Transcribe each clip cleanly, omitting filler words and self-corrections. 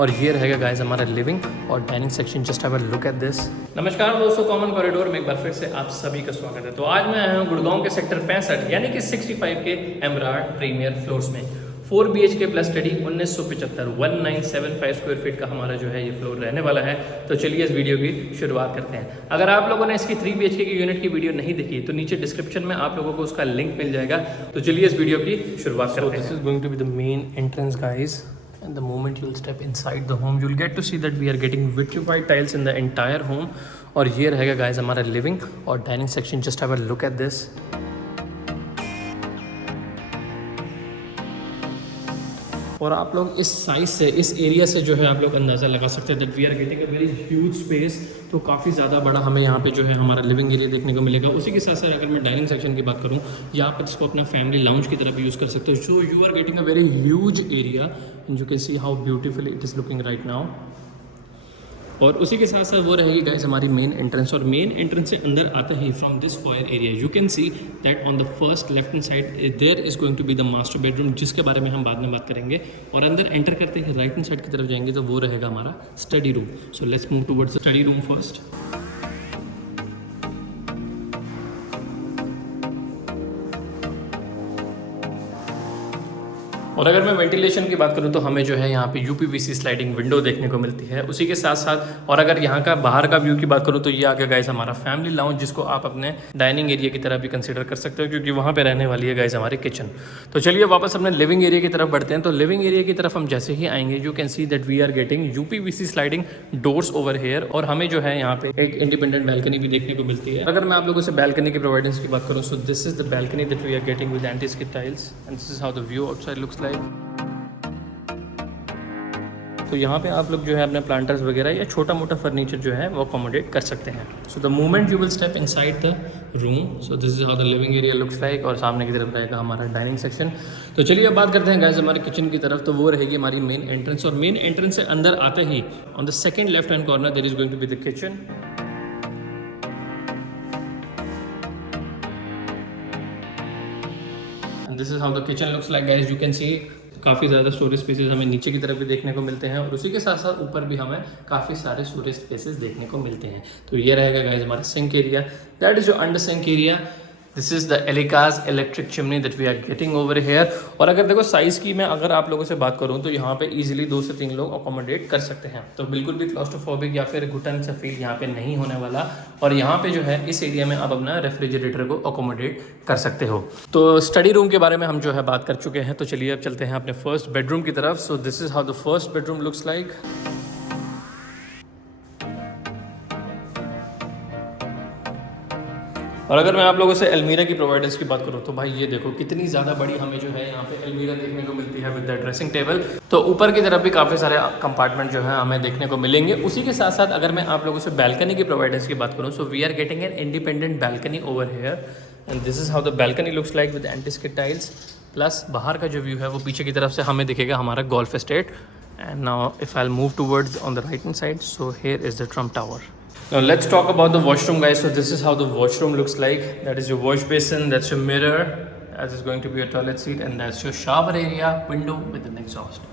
और ये रहेगा गाइस हमारा लिविंग और dining section. Just have a look at this. नमस्कार दोस्तों, कॉमन कॉरिडोर में एक बार फिर से आप सभी का स्वागत है। तो आज मैं आया हूँ गुड़गांव के सेक्टर 65 यानी कि 65 के एमराल्ड प्रीमियर फ्लोर्स में 4 BHK plus study 1975 1975 square feet का हमारा जो है ये फ्लोर रहने वाला है। तो चलिए इस वीडियो की शुरुआत करते हैं। अगर आप लोगों ने इसकी 3 BHK की यूनिट की वीडियो नहीं देखी तो नीचे डिस्क्रिप्शन में आप लोगों को उसका लिंक मिल जाएगा। तो चलिए इस वीडियो की शुरुआत करते हैं। This is going to be the main entrance guys. And the moment you'll step inside the home, you'll get to see that we are getting vitrified tiles in the entire home. और ये रहेगा guys हमारा living और dining section. Just have a look at this. और आप लोग इस size से, इस एरिया से जो है आप लोग अंदाज़ा लगा सकते हैं that we are getting a very huge space. तो काफ़ी ज़्यादा बड़ा हमें यहाँ पे जो है हमारा लिविंग एरिया देखने को मिलेगा। उसी के साथ साथ अगर मैं डाइनिंग सेक्शन की बात करूँ, या आप इसको अपना फैमिली लाउंज की तरफ यूज़ कर सकते हो। So you are getting a very huge area and you can see how beautifully it is looking right now. और उसी के साथ साथ वो रहेगी गाइस हमारी मेन एंट्रेंस। और मेन एंट्रेंस से अंदर आता ही from this foyer area you can see that on the first left hand side there is going to be the master bedroom, जिसके बारे में हम बाद में बात करेंगे। और अंदर एंटर करते ही राइट हैंड साइड की तरफ जाएंगे तो वो रहेगा हमारा study room. So let's move towards the study room first. और अगर मैं वेंटिलेशन की बात करूं तो हमें जो है यहाँ पे UPVC स्लाइडिंग विंडो देखने को मिलती है। उसी के साथ साथ और अगर यहाँ का बाहर का व्यू की बात करूं तो ये आ गया गाइस हमारा फैमिली लाउंज, जिसको आप अपने डाइनिंग एरिया की तरह भी कंसीडर कर सकते हो, क्योंकि वहाँ पे रहने वाली है गाइस हमारी किचन। तो चलिए वापस अपने लिविंग एरिया की तरफ बढ़ते हैं। तो लिविंग एरिया की तरफ हम जैसे ही आएंगे you can see that we are getting UPVC sliding doors over here. और हमें जो है यहाँ पे एक इंडिपेंडेंट बैल्कनी भी देखने को मिलती है। अगर मैं आप लोगों से बैल्कनी की प्रोवाइडेंस की बात करूँ, so this is the balcony that we are getting with anti skid tiles and this is how the view outside looks like. तो यहाँ पे आप लोग जो है अपने प्लांटर्स वगैरह या छोटा मोटा फर्नीचर जो है वो अकोमोडेट कर सकते हैं। So the moment you will step inside the room, so this is how the living area looks like. और सामने की तरफ रहेगा हमारा डाइनिंग सेक्शन। तो चलिए अब बात करते हैं गाइस हमारे किचन की तरफ। तो वो रहेगी हमारी मेन एंट्रेंस। और मेन एंट्रेंस से अंदर आते ही on the second left hand corner there is going to be the kitchen. This is how the kitchen looks like guys. You can see काफ़ी ज़्यादा स्टोरेज स्पेसेस हमें नीचे की तरफ भी देखने को मिलते हैं और उसी के साथ साथ ऊपर भी हमें काफ़ी सारे स्टोरेज स्पेसेस देखने को मिलते हैं। तो ये रहेगा गाइस हमारा sink area, that is your under sink area. This is the Elica's electric chimney that we are getting over here. और अगर देखो साइज़ की मैं अगर आप लोगों से बात करूं तो यहाँ पे इजीली 2 से 3 लोग अकोमोडेट कर सकते हैं। तो बिल्कुल भी क्लॉस्ट्रोफोबिक या फिर घुटन सा फील यहाँ पे नहीं होने वाला। और यहाँ पे जो है इस एरिया में आप अपना रेफ्रिजरेटर को अकोमोडेट कर सकते हो। तो स्टडी रूम के बारे में हम जो है बात कर चुके हैं। तो चलिए अब चलते हैं अपने फर्स्ट बेडरूम की तरफ। So this is how the first bedroom looks like. और अगर मैं आप लोगों से अलमीरा की प्रोवाइडेंस की बात करूँ तो भाई ये देखो कितनी ज़्यादा बड़ी हमें जो है यहाँ पे अलमीरा देखने को मिलती है विद द ड्रेसिंग टेबल। तो ऊपर की तरफ भी काफ़ी सारे कंपार्टमेंट जो है हमें देखने को मिलेंगे। उसी के साथ साथ अगर मैं आप लोगों से बैल्कनी की प्रोवाइडेंस की बात करूँ, so we are getting an independent balcony over here and this is how the balcony looks like with anti skid tiles. Plus बाहर का जो व्यू है वो पीछे की तरफ से हमें दिखेगा हमारा golf estate. And now if I move towards on the right hand side, so here is the Trump tower. Now let's talk about the washroom guys. So this is how the washroom looks like. That is your wash basin, that's your mirror, as is going to be your toilet seat, and that's your shower area, window with an exhaust.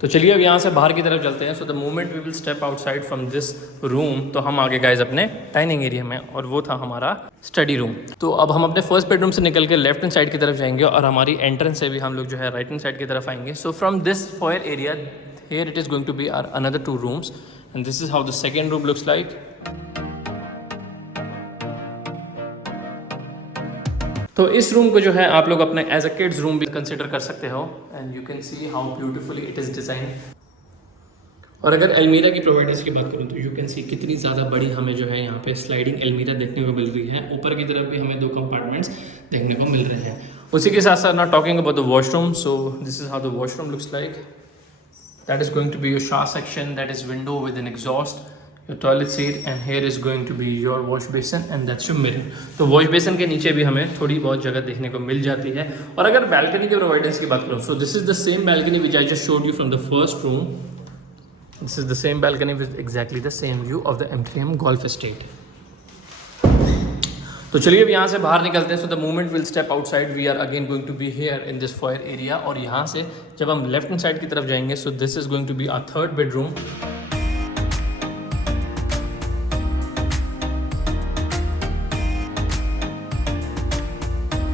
तो चलिए अब यहाँ से बाहर की तरफ चलते हैं। So the moment we will step outside from this room तो हम आगे गाइज अपने डाइनिंग एरिया में, और वो था हमारा स्टडी रूम। तो अब हम अपने फर्स्ट बेडरूम से निकल के लेफ्ट हैंड साइड की तरफ जाएंगे और हमारी एंट्रेंस से भी हम लोग जो है राइट हैंड साइड की तरफ आएंगे। So from this foyer area here it is going to be our another 2 rooms and this is how the second room looks like. तो इस रूम को जो है आप लोग अपने एज अ किड्स रूम भी कंसिडर कर सकते हो and you can see how beautifully it is design. और अगर अलमीरा की प्रोवाइडेंस की बात करूँ तो यू कैन सी कितनी ज़्यादा बड़ी हमें जो है यहाँ पे स्लाइडिंग अलमीरा देखने को मिल रही है। ऊपर की तरफ भी हमें 2 कंपार्टमेंट्स देखने को मिल रहे हैं। उसी के साथ साथ ना talking about the washroom, so this is how the washroom looks like. That is going to be your shower section, that is window with an exhaust, your toilet seat, and here is going to be your wash basin and that's your mirror. तो wash basin के नीचे भी हमें थोड़ी बहुत जगह देखने को मिल जाती है। और अगर balcony के प्रोवाइडेंस की बात करूँ, so this is the same balcony which I just showed you from the first room. This is the same balcony with exactly the same view of the MKM Golf Estate. तो चलिए अब यहाँ से बाहर निकलते हैं. So the moment will step outside we are again going to be here in this foyer area. और यहाँ से जब हम लेफ्ट हैंड साइड की तरफ जाएंगे, so this is going to be our third bedroom.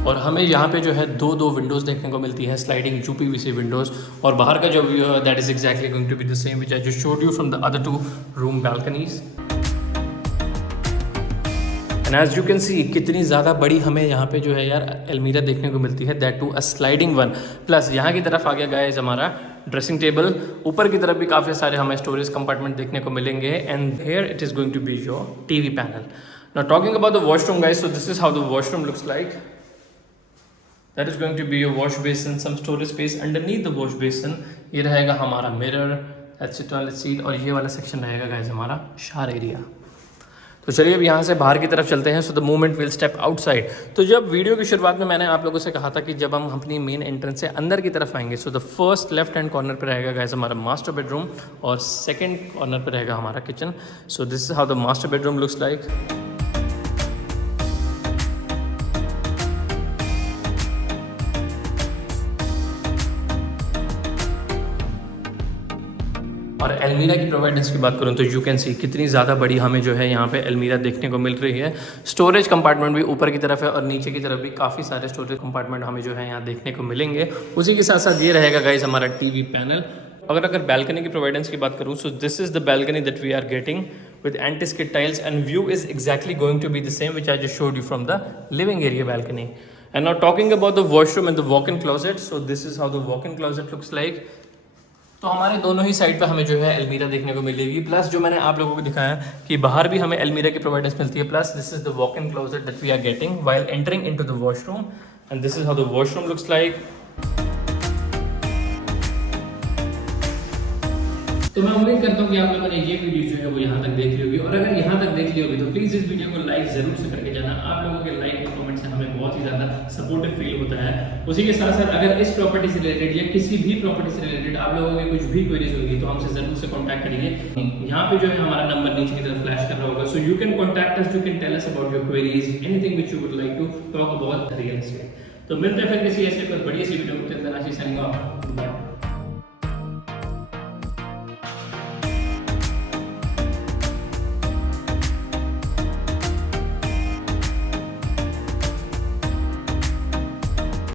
और हमें यहाँ पे जो है दो विंडोज़ देखने को मिलती है, स्लाइडिंग यूपीवीसी विंडोज़. और बाहर का जो व्यू है that is exactly going to be the same which I just showed you from the other 2 room balconies. And as you can see कितनी ज़्यादा बड़ी हमें यहाँ पे जो है यार अलमीरा देखने को मिलती है, that too a sliding one. Plus यहाँ की तरफ आ गया गाइस हमारा ड्रेसिंग टेबल. ऊपर की तरफ भी काफ़ी सारे हमें स्टोरेज कंपार्टमेंट देखने को मिलेंगे. And here it is going to be your TV panel. Now talking about the washroom guys, so this is how the washroom looks like. That is going to be your wash basin, some storage space underneath the wash basin. ये रहेगा हमारा mirror, that's the toilet seat. और ये वाला section रहेगा guys हमारा shower area. तो चलिए अब यहाँ से बाहर की तरफ चलते हैं. So the moment will step outside. तो जब वीडियो की शुरुआत में मैंने आप लोगों से कहा था कि जब हम अपनी मेन एंट्रेंस से अंदर की तरफ आएंगे, so the first left hand corner पर रहेगा गाइस हमारा मास्टर बेडरूम और सेकेंड कॉर्नर पर रहेगा हमारा kitchen. So this is how the master bedroom looks like. और अलमीरा की प्रोवाइडेंस की बात करूँ तो यू कैन सी कितनी ज़्यादा बड़ी हमें जो है यहाँ पे अलमीरा देखने को मिल रही है. स्टोरेज कंपार्टमेंट भी ऊपर की तरफ है और नीचे की तरफ भी काफ़ी सारे स्टोरेज कंपार्टमेंट हमें जो है यहाँ देखने को मिलेंगे. उसी के साथ साथ ये रहेगा गाइस हमारा टीवी पैनल. अगर बैल्कनी की प्रोवाइडेंस की बात करूँ, so this is the balcony that we are getting with anti-skid tiles and view is exactly going to be the same which I just showed you from the living area balcony. And now talking about the washroom and the walk-in closet, so this is how the walk-in closet looks like. तो हमारे दोनों ही side पे हमें जो है अलमीरा देखने को मिलेगी. प्लस जो मैंने आप लोगों को दिखाया कि बाहर भी हमें अलमीरा की प्रोवाइडेंस मिलती है. Plus this is the walk in closet that we are getting while entering into the washroom. And this is how the washroom looks like. तो मैं उम्मीद करता हूँ कि आप लोगों ने ये वीडियो जो है वो यहाँ तक देख ली होगी. और अगर यहाँ तक देख ली होगी तो प्लीज़ इस वीडियो को लाइक ज़रूर से करके जाना. आप लोगों के लाइक और कमेंट से हमें बहुत ही ज़्यादा सपोर्टिव फील होता है. उसी के साथ साथ अगर इस प्रॉपर्टी से रिलेटेड या किसी भी प्रॉपर्टी से रिलेटेड आप लोगों की कुछ भी क्वेरीज होगी तो हमसे ज़रूर से कॉन्टैक्ट करिए. यहाँ पे जो है हमारा नंबर नीचे की तरफ फ्लैश कर रहा होगा. So you can contact us, you can tell us about your queries, anything which you would like to talk about real estate. तो मिलते हैं फिर किसी ऐसे कोई बड़ी सी वीडियो में.